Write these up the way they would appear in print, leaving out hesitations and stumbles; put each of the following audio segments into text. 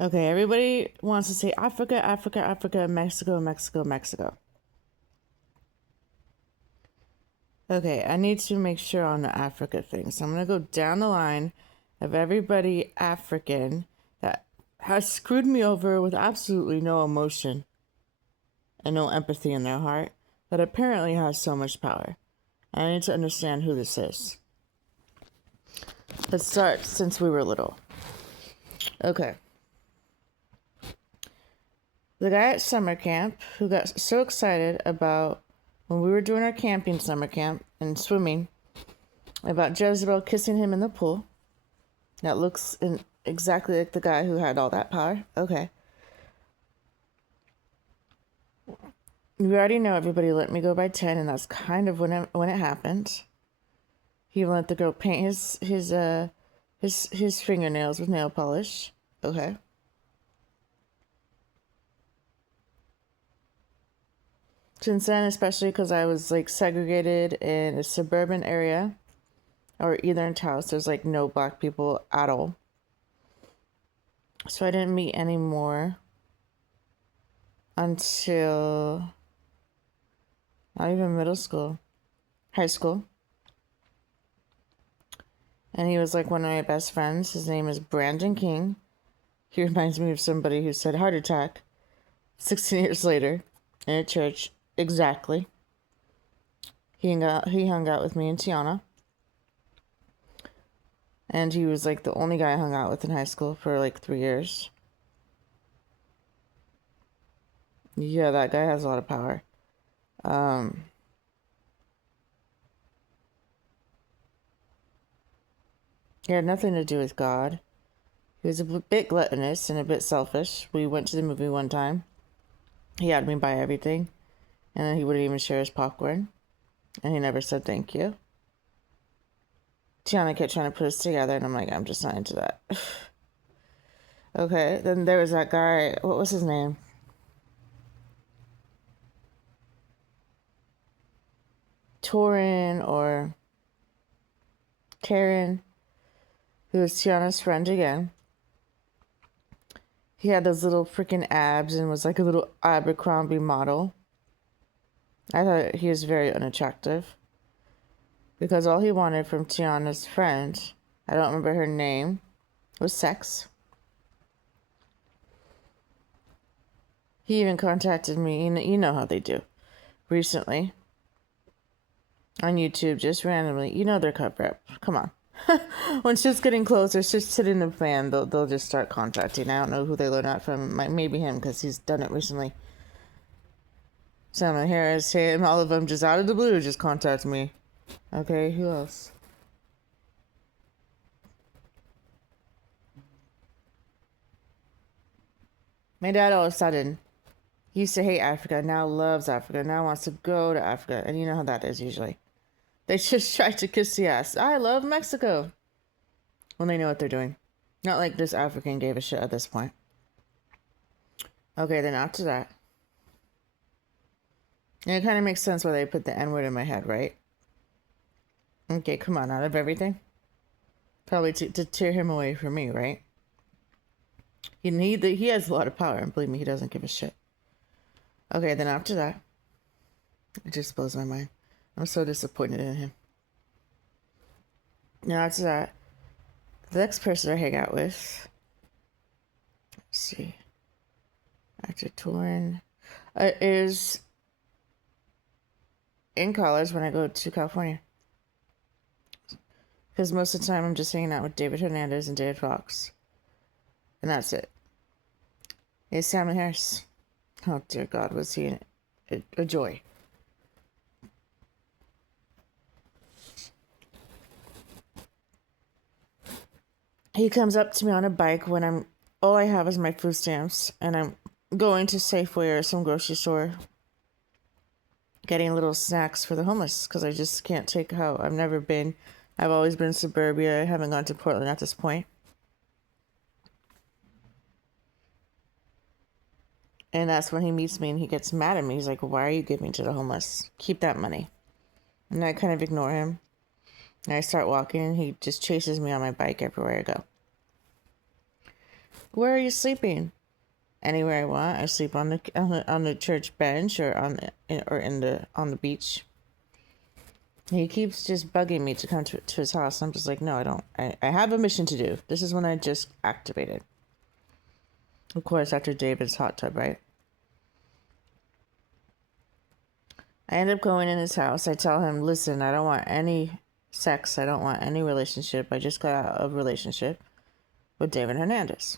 Okay, everybody wants to say Africa, Africa, Africa, Mexico, Mexico, Mexico. Okay, I need to make sure on the Africa thing. So I'm going to go down the line of everybody African that has screwed me over with absolutely no emotion and no empathy in their heart, that apparently has so much power. I need to understand who this is. Let's start since we were little. Okay. The guy at summer camp who got so excited about when we were doing our camping summer camp and swimming about Jezebel kissing him in the pool. That looks exactly like the guy who had all that power. Okay. We already know everybody let me go by 10, and that's kind of when it happened. He let the girl paint his fingernails with nail polish. Okay. Since then, especially because I was like segregated in a suburban area, or either house, there's like no black people at all. So I didn't meet any more until not even middle school, high school. And he was like one of my best friends. His name is Brandon King. He reminds me of somebody who said heart attack 16 years later in a church. Exactly. He hung out with me and Tiana. And he was like the only guy I hung out with in high school for like 3 years. Yeah, that guy has a lot of power. He had nothing to do with God. He was a bit gluttonous and a bit selfish. We went to the movie one time. He had me buy everything. And then he wouldn't even share his popcorn. And he never said thank you. Tiana kept trying to put us together, and I'm like, I'm just not into that. Okay, then there was that guy. What was his name? Torin or Karen, who was Tiana's friend again. He had those little freaking abs and was like a little Abercrombie model. I thought he was very unattractive. Because all he wanted from Tiana's friend, I don't remember her name, was sex. He even contacted me, you know how they do, recently. On YouTube, just randomly. You know they're cover up. Come on. When shit's getting closer, shit's hitting the fan, they'll just start contacting. I don't know who they learned that from. Maybe him, because he's done it recently. Salmon Harris, him, all of them just out of the blue just contact me. Okay, who else? My dad all of a sudden, he used to hate Africa, now loves Africa, now wants to go to Africa. And you know how that is usually. They just try to kiss the ass. I love Mexico. When they know what they're doing. Not like this African gave a shit at this point. Okay, then after that. And it kind of makes sense why they put the N-word in my head, right? Okay, come on, out of everything. Probably to tear him away from me, right? He has a lot of power, and believe me, he doesn't give a shit. Okay, then after that, it just blows my mind. I'm so disappointed in him. Now after that, the next person I hang out with, let's see, after touring, is in college when I go to California. Because most of the time I'm just hanging out with David Hernandez and David Fox. And that's it. It's Salmon Harris. Oh, dear God, was he a joy. He comes up to me on a bike when all I have is my food stamps, and I'm going to Safeway or some grocery store getting little snacks for the homeless, because I just can't take out. I've always been suburbia. I haven't gone to Portland at this point. And that's when he meets me and he gets mad at me. He's like, why are you giving to the homeless? Keep that money. And I kind of ignore him. And I start walking and he just chases me on my bike everywhere I go. Where are you sleeping? Anywhere I want. I sleep on the church bench or on the beach. He keeps just bugging me to come to his house. I'm just like, no, I don't. I have a mission to do. This is one I just activated. Of course, after David's hot tub, right? I end up going in his house. I tell him, listen, I don't want any sex. I don't want any relationship. I just got out of a relationship with David Hernandez.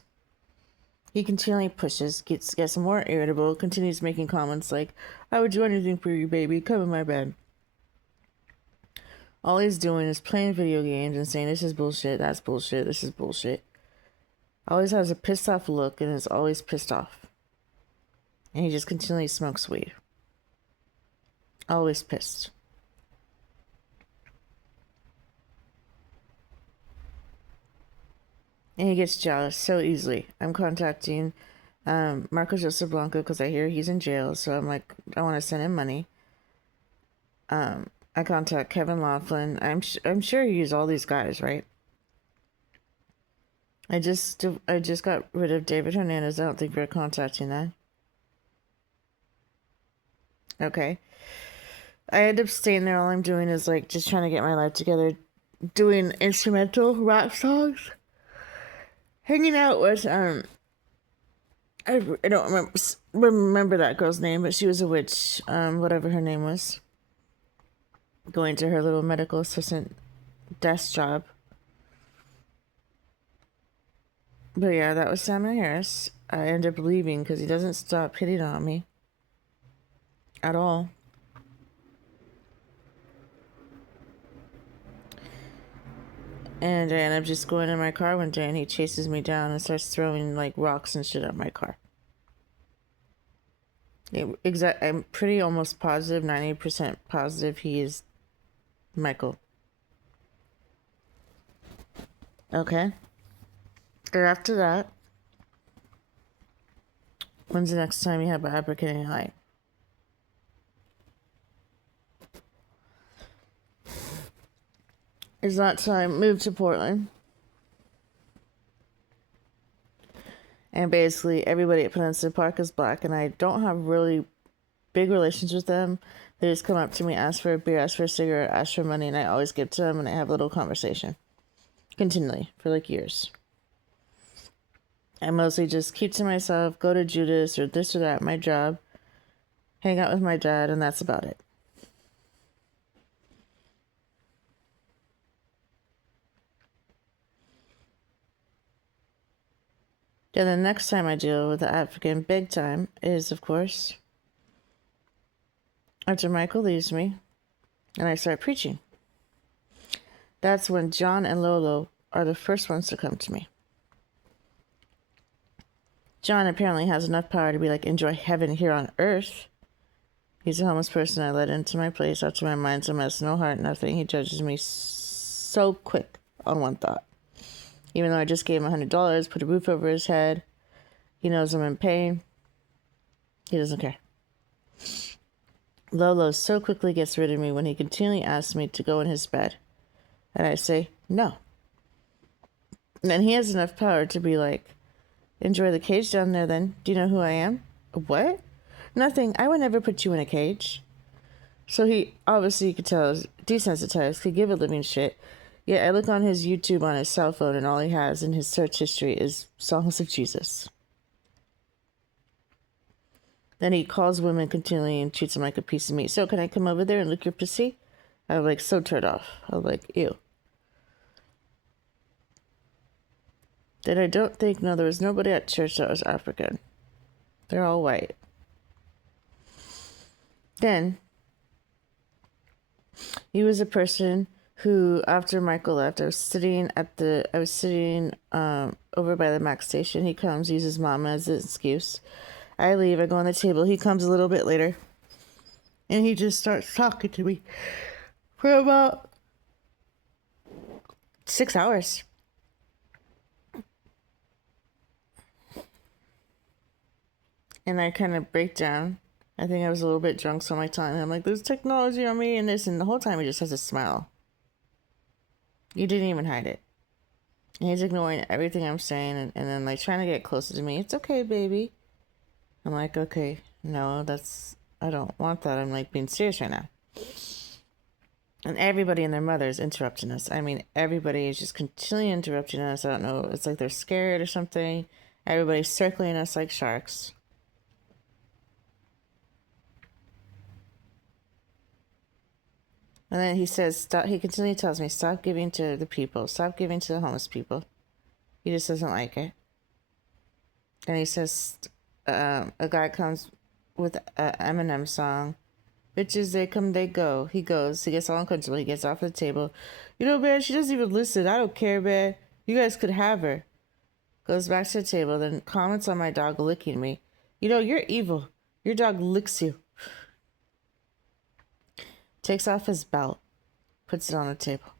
He continually pushes, gets more irritable, continues making comments like, I would do anything for you, baby. Come in my bed. All he's doing is playing video games and saying, this is bullshit, that's bullshit, this is bullshit. Always has a pissed off look and is always pissed off. And he just continually smokes weed. Always pissed. And he gets jealous so easily. I'm contacting Marco Joseph Blanco because I hear he's in jail. So I'm like, I want to send him money. I contact Kevin Laughlin. I'm sure you use all these guys, right? I just got rid of David Hernandez. I don't think we're contacting that. Okay. I end up staying there. All I'm doing is like just trying to get my life together, doing instrumental rap songs, hanging out with I don't remember that girl's name, but she was a witch. Whatever her name was. Going to her little medical assistant desk job. But yeah, that was Salmon Harris. I end up leaving because he doesn't stop hitting on me at all. And I end up just going in my car one day and he chases me down and starts throwing like rocks and shit at my car. I'm pretty almost positive, 90% positive he is Michael. Okay. And after that, when's the next time you have an African night? Is that time moved to Portland? And basically everybody at Peninsula Park is black, and I don't have really big relations with them. They just come up to me, ask for a beer, ask for a cigarette, ask for money, and I always give to them, and I have a little conversation. Continually, for like years. I mostly just keep to myself, go to Judas or this or that, my job, hang out with my dad, and that's about it. Then the next time I deal with the African big time is, of course, after Michael leaves me and I start preaching. That's when John and Lolo are the first ones to come to me. John apparently has enough power to be like, enjoy heaven here on earth. He's a homeless person I let into my place after my mind's a mess, no heart, nothing. He judges me so quick on one thought. Even though I just gave him $100, put a roof over his head. He knows I'm in pain. He doesn't care. Lolo so quickly gets rid of me when he continually asks me to go in his bed. And I say, no. And he has enough power to be like, enjoy the cage down there then. Do you know who I am? What? Nothing. I would never put you in a cage. So he, obviously you could tell, is desensitized, could give a living shit. Yet I look on his YouTube on his cell phone and all he has in his search history is songs of Jesus. Then he calls women continually and treats them like a piece of meat. So can I come over there and lick your pussy? I'm like so turned off. I'm like, ew. Then I don't think, no, there was nobody at church that was African. They're all white. Then he was a person who, after Michael left, I was sitting over by the Mac station. He comes, uses mama as an excuse. I leave, I go on the table. He comes a little bit later. And he just starts talking to me for about 6 hours. And I kind of break down. I think I was a little bit drunk, so I'm like telling him, like, there's technology on me and this, and the whole time he just has a smile. You didn't even hide it. And he's ignoring everything I'm saying and then like trying to get closer to me. It's okay, baby. I'm like, okay, no, I don't want that. I'm like being serious right now. And everybody and their mother is interrupting us. I mean, everybody is just continually interrupting us. I don't know. It's like they're scared or something. Everybody's circling us like sharks. And then he says, stop. He continually tells me, stop giving to the people. Stop giving to the homeless people. He just doesn't like it. And he says, a guy comes with an Eminem song. Bitches, they come, they go. He goes. He gets all uncomfortable. He gets off the table. You know, man, she doesn't even listen. I don't care, man. You guys could have her. Goes back to the table, then comments on my dog licking me. You know, you're evil. Your dog licks you. Takes off his belt. Puts it on the table.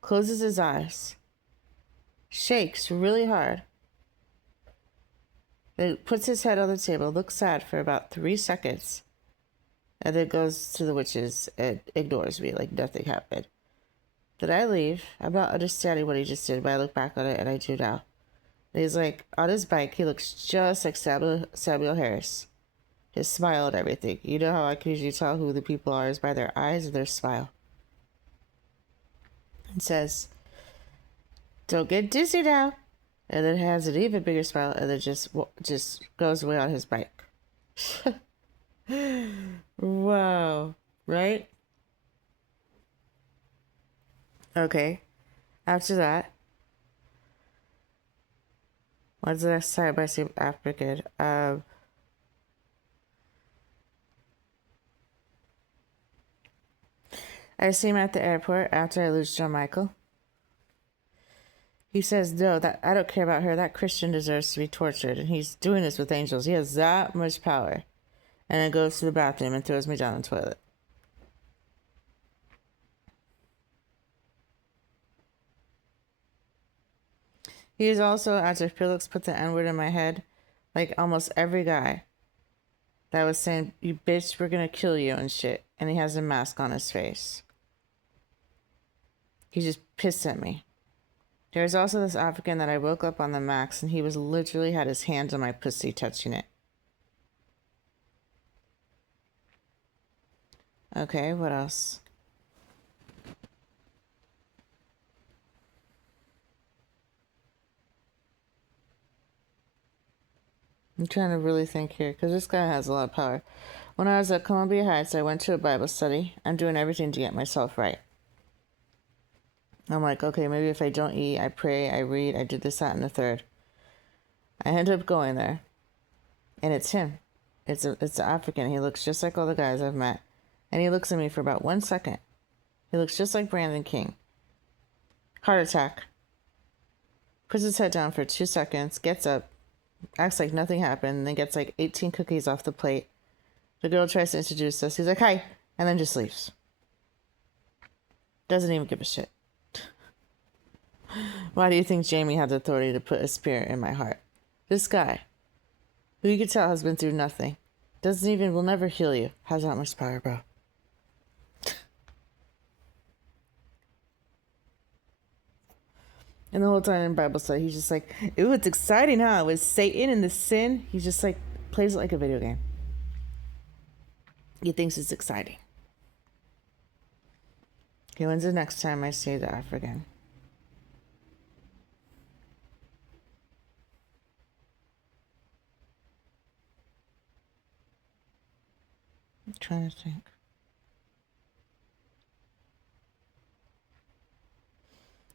Closes his eyes. Shakes really hard. Then puts his head on the table. Looks sad for about 3 seconds. And then goes to the witches and ignores me like nothing happened. Then I leave. I'm not understanding what he just did, but I look back on it and I do now. And he's like, on his bike, he looks just like Samuel Harris. His smile and everything. You know how I can usually tell who the people are is by their eyes and their smile. And says, don't get dizzy now. And then has an even bigger smile and then just goes away on his bike. Wow. Right? Okay. After that, what's the next time I see African? I see him at the airport after I lose John Michael. He says, no, that I don't care about her. That Christian deserves to be tortured. And he's doing this with angels. He has that much power. And then goes to the bathroom and throws me down the toilet. He is also, after Felix put the N-word in my head, like almost every guy that was saying, you bitch, we're gonna kill you and shit. And he has a mask on his face. He just pissed at me. There's also this African that I woke up on the max and he was literally had his hands on my pussy touching it. Okay, what else? I'm trying to really think here because this guy has a lot of power. When I was at Columbia Heights, I went to a Bible study. I'm doing everything to get myself right. I'm like, okay, maybe if I don't eat, I pray, I read, I do this, that, and the third. I end up going there, and it's him. It's an African. He looks just like all the guys I've met, and he looks at me for about 1 second. He looks just like Brandon King. Heart attack. Puts his head down for 2 seconds, gets up, acts like nothing happened, and then gets like 18 cookies off the plate. The girl tries to introduce us. He's like, hi, and then just leaves. Doesn't even give a shit. Why do you think Jamie had the authority to put a spirit in my heart? This guy, who you could tell has been through nothing, will never heal you, has that much power, bro. And the whole time in Bible study, he's just like, ooh, it's exciting, huh? With Satan and the sin. He just like plays it like a video game. He thinks it's exciting. Okay, when's the next time I see the African? I'm trying to think.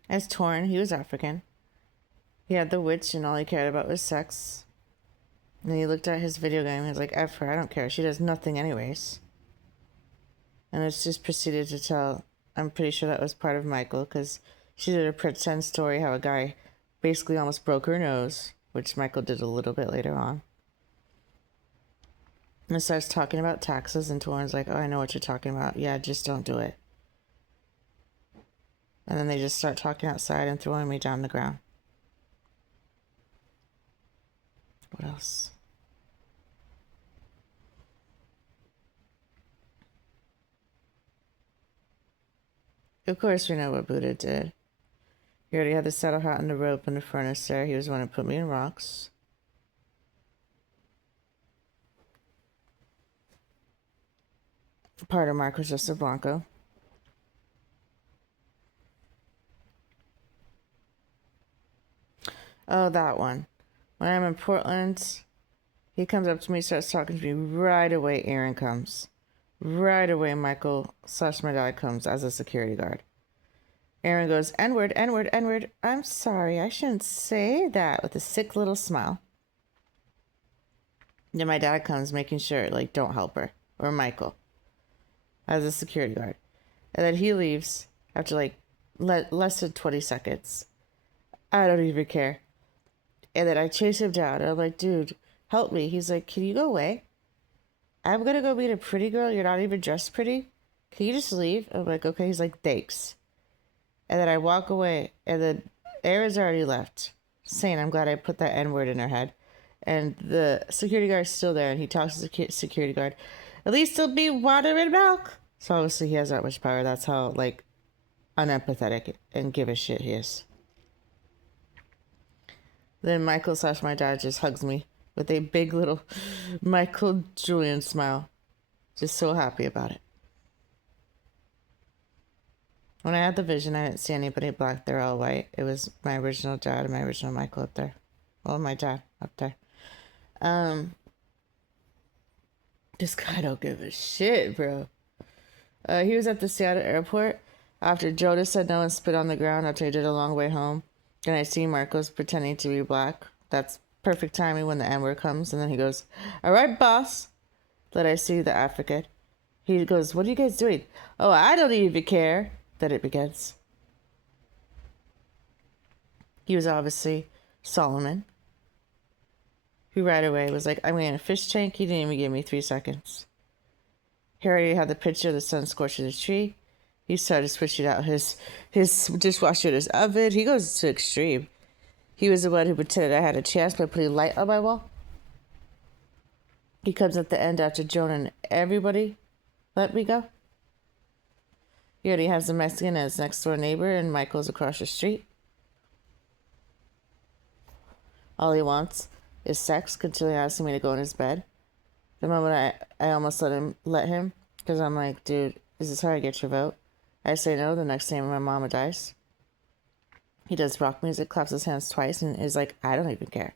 As Torn, he was African. He had the witch and all he cared about was sex. And he looked at his video game and he was like, F her, I don't care. She does nothing anyways. And it's just proceeded to tell, I'm pretty sure that was part of Michael, because she did a pretend story how a guy basically almost broke her nose, which Michael did a little bit later on. And starts talking about taxes, and Torn's like, oh, I know what you're talking about. Yeah, just don't do it. And then they just start talking outside and throwing me down the ground. What else? Of course we know what Buddha did. He already had the saddle hat and the rope and the furnace there. He was the one who put me in rocks. Part of Marcos Joseph Blanco. Oh, that one. When I'm in Portland, he comes up to me, starts talking to me. Right away, Aaron comes. Right away, Michael / my dad comes as a security guard. Aaron goes, N-word, N-word, N-word. I'm sorry, I shouldn't say that, with a sick little smile. Then my dad comes, making sure, like, don't help her. Or Michael. As a security guard. And then he leaves after, like, less than 20 seconds. I don't even care. And then I chase him down. And I'm like, dude, help me. He's like, can you go away? I'm going to go meet a pretty girl. You're not even dressed pretty. Can you just leave? I'm like, okay. He's like, thanks. And then I walk away. And then Aaron's already left. Saying, I'm glad I put that N-word in her head. And the security guard's still there. And he talks to the security guard. At least there'll be water and milk. So obviously he has that much power. That's how, like, unempathetic and give a shit he is. Then Michael / my dad just hugs me with a big little Michael Julian smile. Just so happy about it. When I had the vision, I didn't see anybody black. They're all white. It was my original dad and my original Michael up there. Well, my dad up there. This guy don't give a shit, bro. He was at the Seattle airport after Joda said no and spit on the ground after he did a long way home. And I see Marcos pretending to be black. That's perfect timing when the N-word comes. And then he goes, all right, boss. Then I see the African. He goes, what are you guys doing? Oh, I don't even care. Then it begins. He was obviously Solomon, who right away was like, I'm getting a fish tank. He didn't even give me 3 seconds. He already had the picture of the sun scorching the tree. He started switching out his dishwasher in his oven. He goes to extreme. He was the one who pretended I had a chance by putting light on my wall. He comes at the end after Jonah and everybody let me go. He already has the Mexican as next door neighbor and Michael's across the street. All he wants is sex, continually asking me to go in his bed. The moment I almost let him, because I'm like, dude, is this how I get your vote? I say no, the next day my mama dies. He does rock music, claps his hands twice, and is like, I don't even care.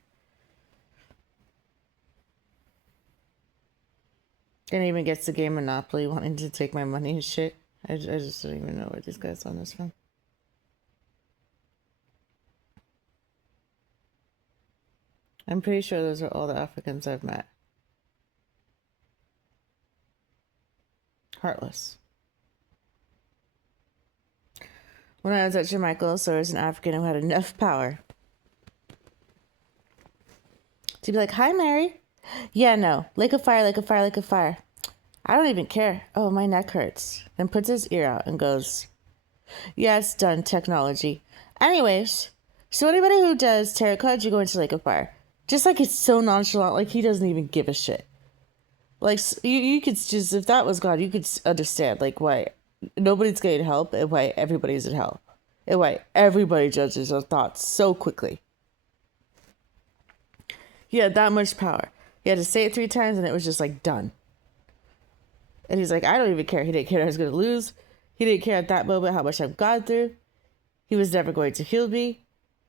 And even gets the game Monopoly, wanting to take my money and shit. I just don't even know where these guys on this from. I'm pretty sure those are all the Africans I've met. Heartless. When I was at Jamaica, there was an African who had enough power to be like, hi, Mary. Yeah, no. Lake of fire, lake of fire, lake of fire. I don't even care. Oh, my neck hurts. Then puts his ear out and goes, yeah, it's done, technology. Anyways, so anybody who does tarot cards, you go into Lake of Fire. Just like it's so nonchalant, like he doesn't even give a shit. Like, you could just, if that was God, you could understand, like, why nobody's getting help and why everybody's in hell. And why everybody judges their thoughts so quickly. He had that much power. He had to say it 3 times and it was just like done. And he's like, I don't even care. He didn't care I was going to lose. He didn't care at that moment how much I've gone through. He was never going to heal me.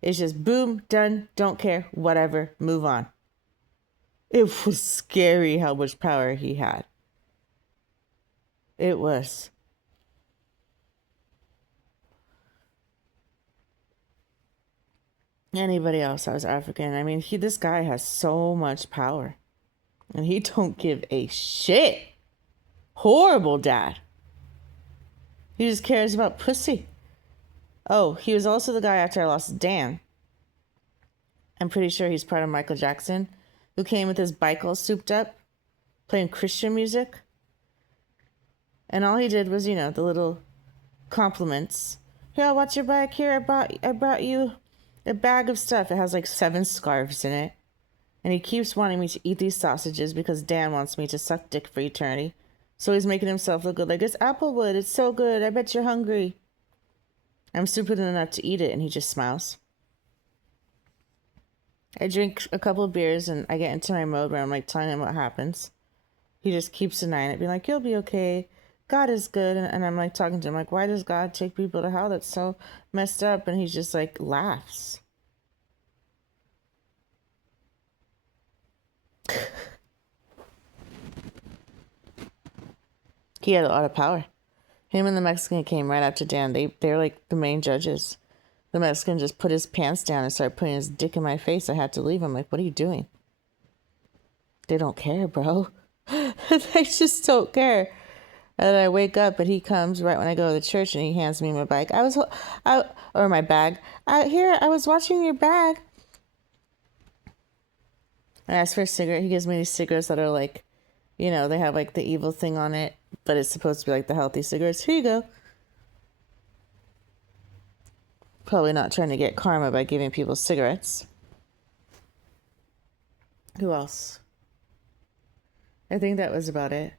It's just boom, done, don't care, whatever, move on. It was scary how much power he had. It was. Anybody else that was African, I mean, this guy has so much power. And he don't give a shit. Horrible dad. He just cares about pussy. Oh, he was also the guy after I lost Dan. I'm pretty sure he's part of Michael Jackson, who came with his bike all souped up, playing Christian music. And all he did was, the little compliments. Here, watch your bike. Here, I brought you a bag of stuff. It has like 7 scarves in it. And he keeps wanting me to eat these sausages because Dan wants me to suck dick for eternity. So he's making himself look good. Like, it's Applewood. It's so good. I bet you're hungry. I'm stupid enough to eat it, and he just smiles. I drink a couple of beers, and I get into my mode where I'm like telling him what happens. He just keeps denying it, being like, you'll be okay. God is good. And I'm like talking to him, like, why does God take people to hell? That's so messed up. And he's just like laughs. He had a lot of power. Him and the Mexican came right after Dan. They're like the main judges. The Mexican just put his pants down and started putting his dick in my face. I had to leave. I'm like, what are you doing? They don't care, bro. They just don't care. And then I wake up, and he comes right when I go to the church, and he hands me my bag. Or my bag. I was watching your bag. I asked for a cigarette. He gives me these cigarettes that are like, you know, they have like the evil thing on it, but it's supposed to be like the healthy cigarettes. Here you go. Probably not trying to get karma by giving people cigarettes. Who else? I think that was about it.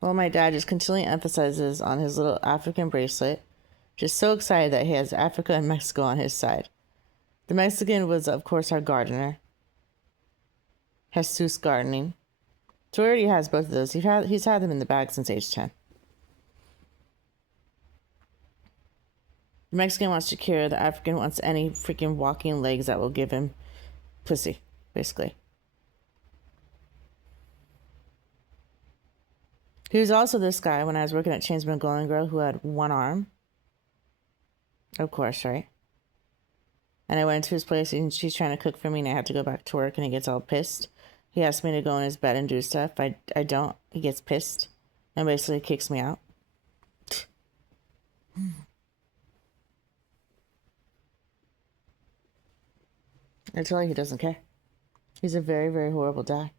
Well, my dad just continually emphasizes on his little African bracelet. Just so excited that he has Africa and Mexico on his side. The Mexican was, of course, our gardener. Jesus Gardening. So he already has both of those. He's had them in the bag since age 10. The Mexican wants Shakira. The African wants any freaking walking legs that will give him pussy, basically. He was also this guy when I was working at Chainsman Golden Girl who had one arm. Of course, right? And I went to his place, and she's trying to cook for me, and I had to go back to work, and he gets all pissed. He asks me to go in his bed and do stuff. I don't. He gets pissed and basically kicks me out. I tell you, he doesn't care. He's a very, very horrible dad.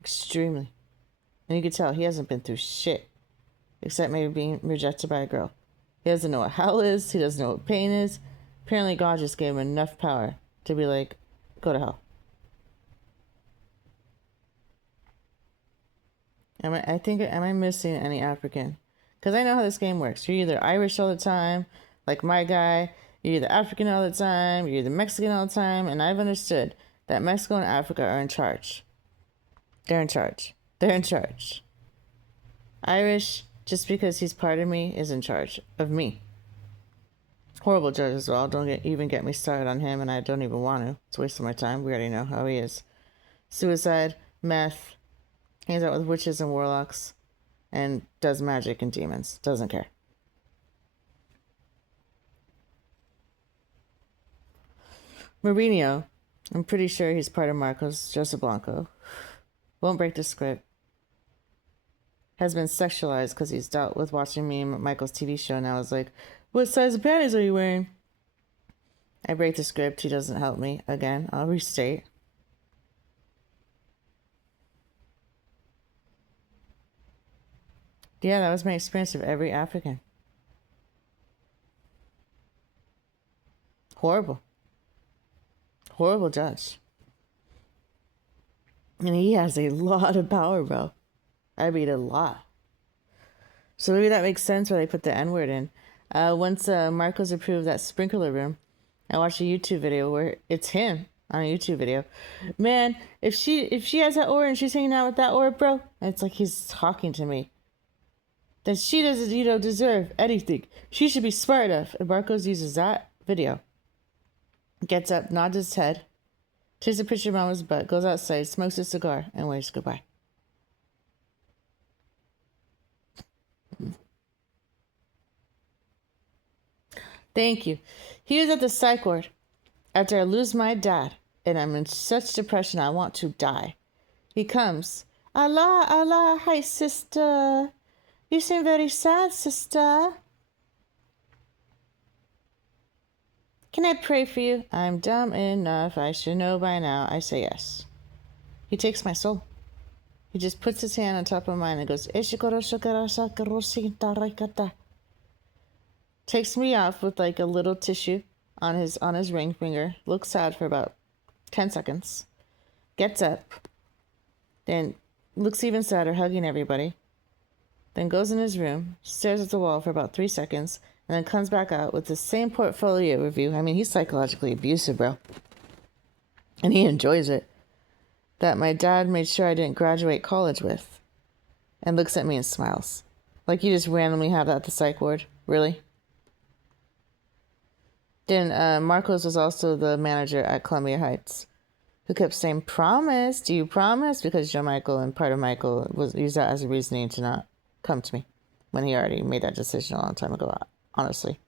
Extremely. And you can tell he hasn't been through shit. Except maybe being rejected by a girl. He doesn't know what hell is. He doesn't know what pain is. Apparently God just gave him enough power to be like, go to hell. Am I missing any African? Because I know how this game works. You're either Irish all the time, like my guy. You're either African all the time. You're either Mexican all the time. And I've understood that Mexico and Africa are in charge. They're in charge. They're in charge. Irish, just because he's part of me, is in charge of me. Horrible judge as well. Don't even get me started on him, and I don't even want to. It's a waste of my time. We already know how he is. Suicide, meth, hangs out with witches and warlocks, and does magic and demons. Doesn't care. Mourinho, I'm pretty sure he's part of Marcos Joseph Blanco. Won't break the script. Has been sexualized because he's dealt with watching me and Michael's TV show, and I was like, what size of panties are you wearing? I break the script. He doesn't help me. Again, I'll restate. Yeah, that was my experience of every African. Horrible. Horrible judge. And he has a lot of power, bro. I mean, a lot. So maybe that makes sense why they put the N-word in. Once Marcos approved that sprinkler room, I watched a YouTube video where it's him on a YouTube video. Man, if she has that aura and she's hanging out with that aura, bro, it's like he's talking to me. Then she doesn't, deserve anything. She should be smart enough. And Marcos uses that video. Gets up, nods his head, takes a picture of Mama's butt, goes outside, smokes a cigar, and waves goodbye. Thank you. He was at the psych ward after I lose my dad, and I'm in such depression I want to die. He comes. Allah, Allah, hi sister. You seem very sad, sister. Can I pray for you? I'm dumb enough. I should know by now. I say yes. He takes my soul. He just puts his hand on top of mine and goes, takes me off with like a little tissue on his ring finger. Looks sad for about 10 seconds. Gets up. Then looks even sadder, hugging everybody. then goes in his room, stares at the wall for about 3 seconds, and then comes back out with the same portfolio review. I mean, he's psychologically abusive, bro. And he enjoys it. That my dad made sure I didn't graduate college with. And looks at me and smiles. Like you just randomly have that at the psych ward. Really? Then Marcos was also the manager at Columbia Heights, who kept saying, promise, do you promise? Because Joe Michael and part of Michael was used that as a reasoning to not come to me when he already made that decision a long time ago, honestly.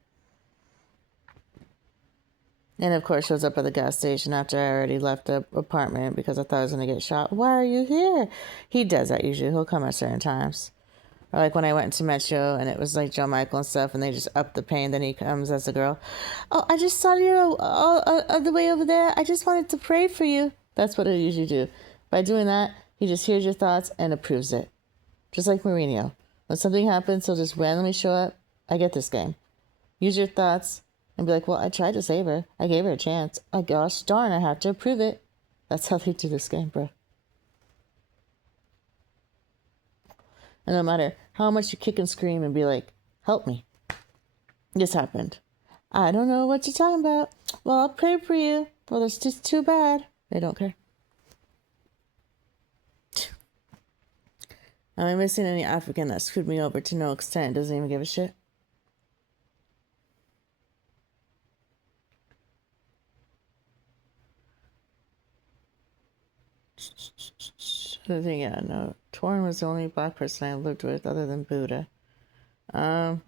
And of course shows up at the gas station after I already left the apartment because I thought I was going to get shot. Why are you here? He does that usually. He'll come at certain times. Or like when I went to Metro and it was like Joe Michael and stuff and they just upped the pain. Then he comes as a girl. Oh, I just saw you all the way over there. I just wanted to pray for you. That's what he'll usually do. By doing that, he just hears your thoughts and approves it. Just like Mourinho. When something happens, he'll just randomly show up. I get this game. Use your thoughts and be like, well, I tried to save her. I gave her a chance. Oh, gosh darn, I have to approve it. That's how they do this game, bro. And no matter how much you kick and scream and be like, help me. This happened. I don't know what you're talking about. Well, I'll pray for you. Well, it's just too bad. They don't care. Am I missing any African that screwed me over to no extent? Doesn't even give a shit. The thing, yeah, no. Torn was the only black person I lived with other than Buddha. Any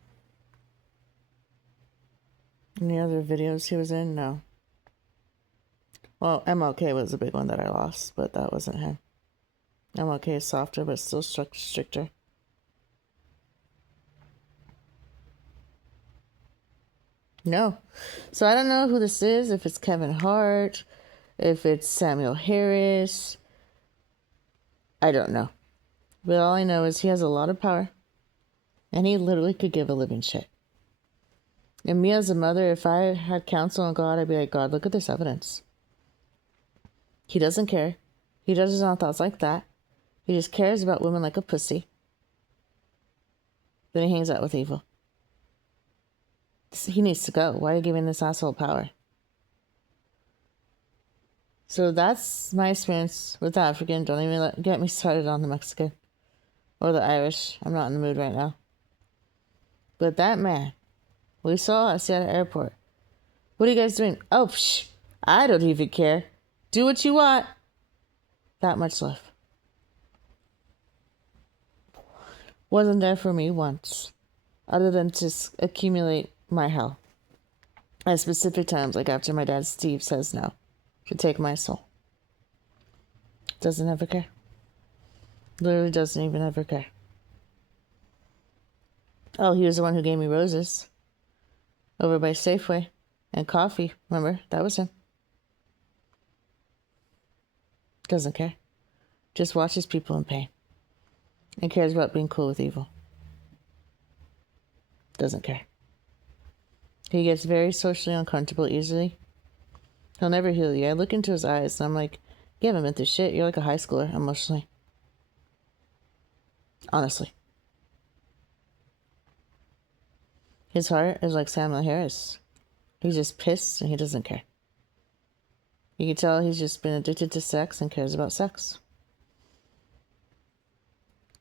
other videos he was in? No. Well, MLK was a big one that I lost, but that wasn't him. MLK is softer, but still stricter. No. So I don't know who this is, if it's Kevin Hart, if it's Samuel Harris. I don't know. But all I know is he has a lot of power. And he literally could give a living shit. And me as a mother, if I had counsel on God, I'd be like, God, look at this evidence. He doesn't care. He does his own thoughts like that. He just cares about women like a pussy. Then he hangs out with evil. He needs to go. Why are you giving this asshole power? So that's my experience with the African. Don't even get me started on the Mexican. Or the Irish. I'm not in the mood right now. But that man, we saw at Seattle Airport. What are you guys doing? Oh, psh, I don't even care. Do what you want. That much love. Wasn't there for me once. Other than to accumulate my hell. At specific times, like after my dad Steve says no. To take my soul. Doesn't ever care. Literally doesn't even ever care. Oh, he was the one who gave me roses. Over by Safeway. And coffee. Remember? That was him. Doesn't care. Just watches people in pain. And cares about being cool with evil. Doesn't care. He gets very socially uncomfortable easily. He'll never heal you. I look into his eyes and I'm like, you haven't been through shit. You're like a high schooler emotionally. Honestly. His heart is like Samuel Harris. He's just pissed and he doesn't care. You can tell he's just been addicted to sex and cares about sex.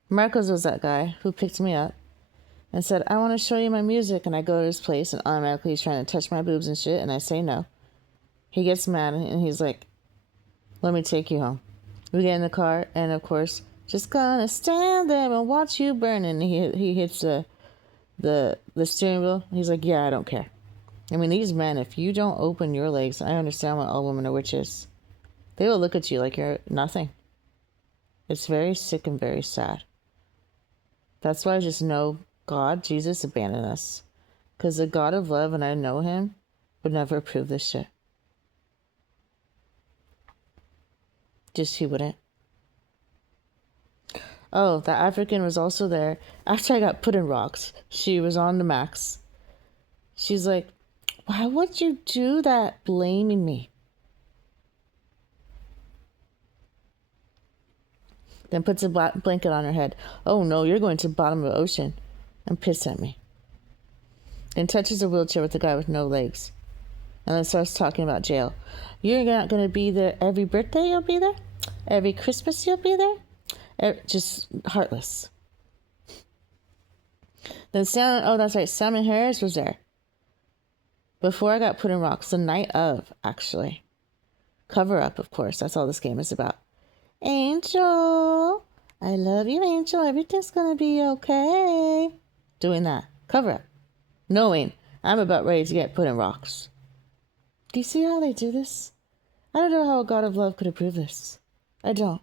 Marcos was that guy who picked me up and said, I want to show you my music. And I go to his place and automatically he's trying to touch my boobs and shit. And I say no. He gets mad and he's like, let me take you home. We get in the car and of course, just gonna stand there and watch you burn. And he hits the steering wheel. He's like, yeah, I don't care. I mean, these men, if you don't open your legs, I understand why all women are witches. They will look at you like you're nothing. It's very sick and very sad. That's why I just know God, Jesus, abandoned us. Because the God of love, and I know him, would never approve this shit. Just he wouldn't. Oh, that African was also there. After I got put in rocks, she was on the max. She's like, why would you do that blaming me? then puts a blanket on her head. Oh no, you're going to the bottom of the ocean, and piss at me. Then touches a wheelchair with a guy with no legs. And then starts talking about jail. You're not going to be there every birthday you'll be there? Every Christmas you'll be there? Just heartless. Then Salmon Harris was there. Before I got put in rocks, the night of, actually. Cover up, of course. That's all this game is about. Angel, I love you, Angel. Everything's going to be okay. Doing that. Cover up. Knowing I'm about ready to get put in rocks. Do you see how they do this? I don't know how a God of love could approve this. I don't.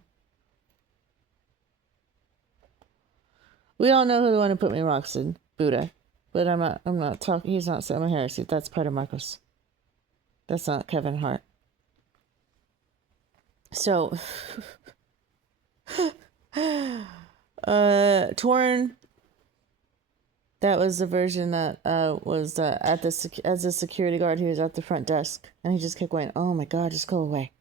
We all know who the one who put me in rocks in, Buddha. But I'm not talking, he's not Salmon Harris. That's part of Marcos. That's not Kevin Hart. So, Torn, that was the version that was as a security guard. He was at the front desk, and he just kept going, oh my God, just go away.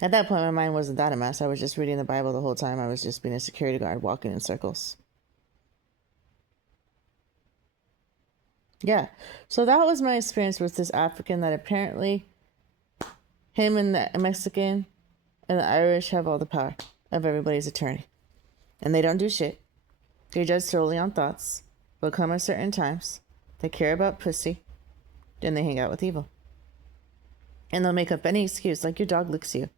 At that point, my mind wasn't that a mess. I was just reading the Bible the whole time. I was just being a security guard walking in circles. Yeah, so that was my experience with this African that apparently him and the Mexican and the Irish have all the power of everybody's attorney. And they don't do shit. They judge solely on thoughts. They'll come at certain times. They care about pussy. Then they hang out with evil. And they'll make up any excuse, like your dog licks you.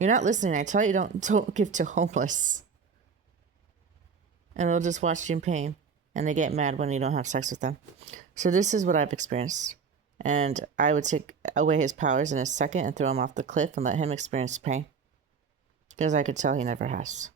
You're not listening. I tell you, don't give to homeless. And they'll just watch you in pain. And they get mad when you don't have sex with them. So this is what I've experienced. And I would take away his powers in a second and throw him off the cliff and let him experience pain. Because I could tell he never has.